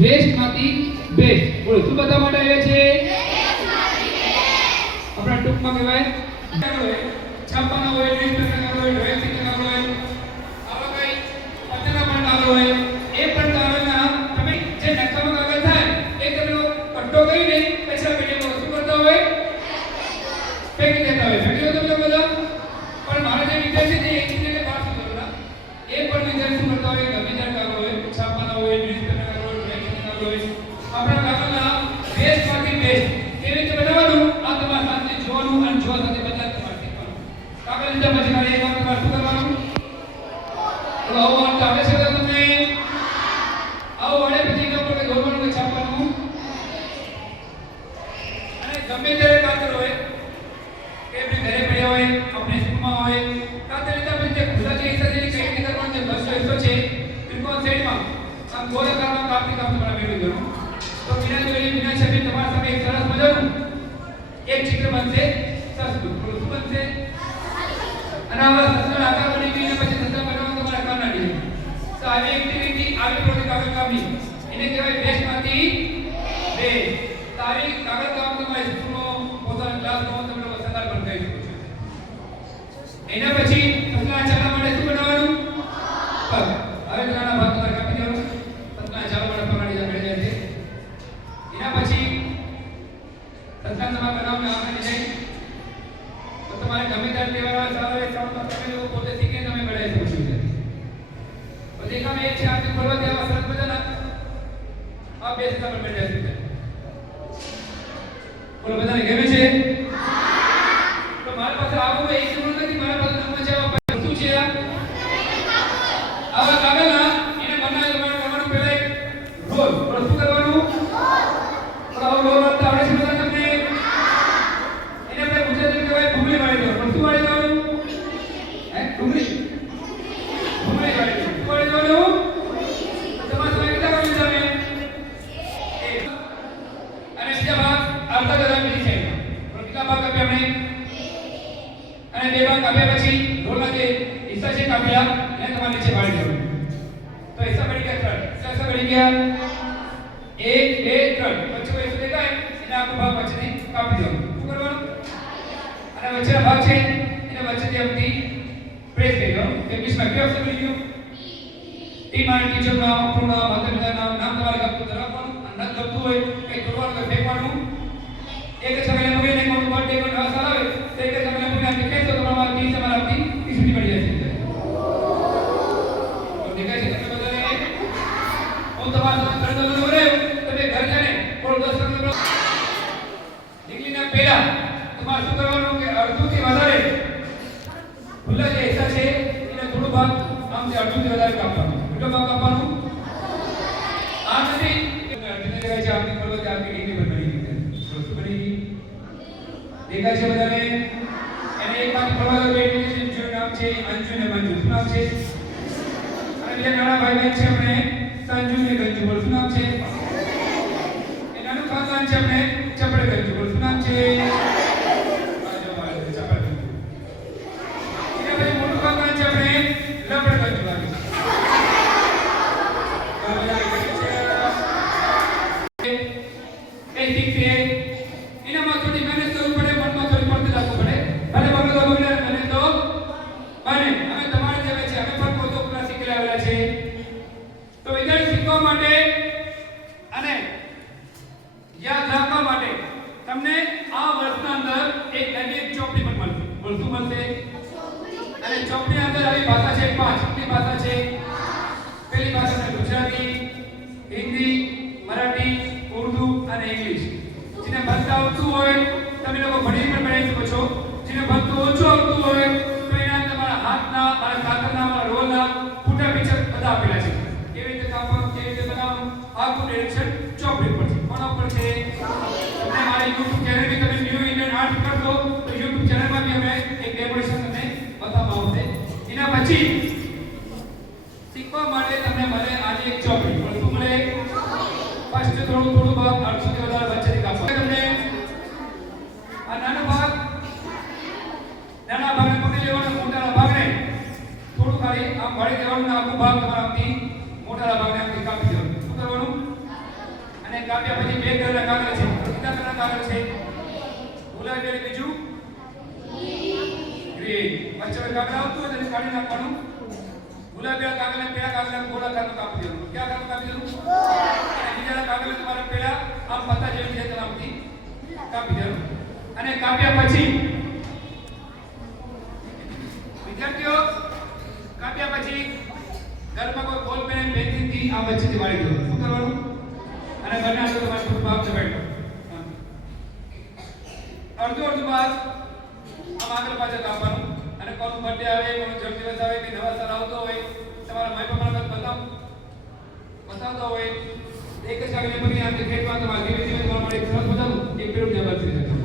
Waste માંથી best. બોલો શું બધા માટે આવ્યા છે? આપણા ટૂંકમાં કહેવાય છાપવાના હોય, ન્યૂઝપેપરના હોય, ડ્રોઈંગ શીખવાના હોય, આવા કઈ પત્રના પણ કાગળ હોય, એ પણ કાગળના તમે જે નકામા કાગળ થાય એ તમે કટ્ટો કરીને પછી આ પેટીમાં શું કરતા હોય? ફેંકી દેતા હોય. ફેંકી દો તમે બધા. પણ મારા જે વિદ્યાર્થી છે એક જગ્યાએ બહાર શું કરતા એ પણ વિદ્યાર્થી શું કરતા હોય? ગમે ત્યારે કાગળ હોય, છાપવાના હોય, ન્યૂઝપેપરના કાગળ હોય, ડ્રોઈંગ શીખવાના હોય, આપણા કાગળના બેસ્ટમાંથી બેસ્ટ કેવી રીતે બનાવવાનું આ તમારા સાથે જોવાનું અને જોવા સાથે બધા તમારે શીખવાનું. કાગળ લીધા પછી મારે એક વાર તમારે શું કરવાનું? તો આવો વાળતા આવડે છે તમને? આવો વડે પછી એના ઉપર દોરવાનું કે છાપવાનું. અને ગમે ત્યારે કાગળ હોય કે આપણે ઘરે પડ્યા હોય, આપણે સ્કૂલમાં હોય, કાગળ લીધા પછી જે ખુલ્લા છે એ સાથે કઈ રીતે કરવાનું? જે 200 છે ત્રિકોણ સાઈડમાં આમ ગોળાકારમાં કાપી તમારે મેળવી દેવાનું. તો વિના જોઈએ વિના છે તમારા સામે એક સરસ મજાનું એક ચિત્ર બનશે. સસલું શું બનશે? અને આવા સસલા આકાર બની ગઈને પછી સસલા બનાવવા તમારે કામના દીધું. તો આવી એક્ટિવિટી આવી પ્રોજેક્ટ કાગળ કામની એને કહેવાય બેસ્ટમાંથી બેસ્ટ. તો આવી કાગળ કામ તમારે સ્કૂલનો પોતાના ક્લાસનો તમે લોકો સંગાર પણ કરી શકો છો. એના પછી સસલા ચાલવા માટે શું બનાવવાનું? પગ. હવે નાના ભાગ તમારે કાપી દેવાનું. સસલા ચાલવા માટે પગની જાત મળી જાય છે. એના પછી સસલા તમારે બનાવવાનું આપણે ડિઝાઇન તો તમારે ગમે ત્યારે લેવા આવે સાઉન્ડમાં તમે લોકો પોતે શીખીને તમે બનાવી શકો છો. તો દેખામાં એક છે આપણે ખોલવા દેવા સરસ મજાના આ બે સસલા પર બેઠા છે. બોલો બધાને ગમે છે? તો મારી પાસે આવું એક જરૂર નથી. મારી પાસે નંબર છે શું છે આવા કાગળના એને બનાવી તમારે કરવાનું પહેલા એક રોલ. બોલો શું કરવાનું? આવો રોલ વાળતા આવડે છે બધા તમને? એને આપણે ગુજરાતીમાં કહેવાય ભૂંગળી વાળી દો. પણ શું વાળી દેવાનું? ભૂંગળી વાળી દો. શું વાળી દેવાનું? તમારા સમય કેટલા વાળી જામે? અને બીજા ભાગ અડધા જરા બીજી સાઈડમાં. પણ કેટલા ભાગ આપ્યા આપણે? અને બે ભાગ આપ્યા પછી રોલના જે હિસ્સા છે કાપેલા એને તમારે નીચે વાળી દેવાનું. તો હિસ્સા પડી ગયા 3. હિસ્સા પડી ગયા 1 2 3. વચ્ચે કોઈ દેખાય એને આખો ભાગ વચ્ચેથી કાપી દેવાનો. શું કરવાનું? અને વચ્ચેનો ભાગ છે એને વચ્ચેથી આમથી પ્રેસ કરી દેવાનો. ઇંગ્લિશમાં કયો અક્ષર બની ગયો? ટી માં ટીચર નામ, આપણું નામ, માતા પિતાનું નામ તમારે ગમતું રાખવાનું. અને ન ગમતું હોય કઈ તોડવાનું કે ફેંકવાનું. એક જ સમયે મગજ ને કોણ બર્થડે કોણ આસાર આવે તો એક જ સમયે મગજ આપી કહેતો તમારા 30 તમારા આપતી 30 મળી જાય છે. તો દેખાય છે તમને બધાને? હું તમારા સામે કરતો નતો રે તમે ઘર જાને કોણ 10 રકમ ડિગ્રીના પહેલા તમારે શું કરવાનું કે અડધુંથી વધારે ખુલ્લા જે હિસ્સા છે એને થોડો ભાગ આમથી અડધુંથી વધારે કાપવાનો. કેટલો ભાગ કાપવાનો? આ નથી અડધુંથી દેખાય છે આમથી ખોલો કે આમથી ડિગ્રી પર બની ગઈ. શું બની ગઈ? દેખાય છે બધાને? એને એક માંથી ખોલવા દો. બે ડિગ્રી નામ છે અંજુ ને મંજુ. શું નામ છે? અને બીજા નાના ભાઈ બહેન છે આપણે સંજુ ને ગંજુ. બોલ શું નામ છે? એનાનું ખાનદાન છે આપણે ચપડ ગંજુ. બોલ શું નામ છે? તમને આ વર્ષના અંદર એક નવી ચોપડી પણ મળશે. બોલ શું મળશે? અને ચોપડીની અંદર આવી ભાષા છે 5. કેટલી ભાષા છે? પહેલી ભાષા છે ગુજરાતી, હિન્દી, મરાઠી, ઉર્દુ અને ઇંગ્લિશ. જેને ભણતા આવડતું હોય તમે લોકો ભણી પણ ભણી શકો છો. જેને ભણતું ઓછું આવડતું હોય તો એના તમારા હાથના, મારા કાતરના, મારા રોલના ફૂટા પિક્ચર બધા આપેલા છે. કેવી રીતે કાપવાનું, કેવી રીતે બનાવવાનું આખું ડિરેક્શન ચોપડી પર છે. કોના ઉપર છે? તમને મારી YouTube ચેનલ પર તમે ન્યૂ ઇન્ડિયન આર્ટ કરશો તો YouTube ચેનલમાં બી અમે એક ડેમોન્સ્ટ્રેશન તમને બતાવવામાં આવશે. એના પછી શીખવા માટે તમને મળે આજે એક ચોપડી. પણ શું મળે? ફર્સ્ટ થોડું ભાગ અડધુંથી વધારે વચ્ચેથી કાપો. તમને આ નાના ભાગને પકડી લેવાનો. મોટા ભાગને થોડું ખાલી આમ વાળી દેવાનું. આખો ભાગ તમારાથી મોટા ભાગને આમથી કાપી દેવાનું. શું કરવાનું? કાપ્યા પછી બે કલરના કાગળ છે. કેટલા કલરના કાગળ છે? ગુલાબી અને બીજું ગ્રીન. વચ્ચે કાગળ આવતું હોય તો કાઢી નાખવાનું. ગુલાબી કાગળને પેલા કાગળને ગોળાકારનું કાપી દેવાનું. ક્યાં કાગળ કાપી દેવાનું? અને બીજા કાગળને તમારે પેલા આમ પત્તા જેવી રીતે આમથી કાપી દેવાનું. અને કાપ્યા પછી વિદ્યાર્થીઓ કાપ્યા પછી ઘરમાં કોઈ બોલ પેન પેન્સિલથી આ વચ્ચેથી વાળી દેવાનું. શું કરવાનું? અને બંને હાથો તમારે થોડું ભાગ દબાવી અડધો અડધો ભાગ આમ આગળ પાછળ કાપવાનું. અને કોનું બર્થડે આવે, કોનો જન્મદિવસ આવે કે નવા સાલ આવતો હોય, તમારા માય બાપાના બતાવતો હોય, એક જ કાગળને પકડી આમ ખેતમાં તમારે ધીમે ધીમે તમારા માટે સરસ મજાનું એક પેલું ડબલ થઈ જશે.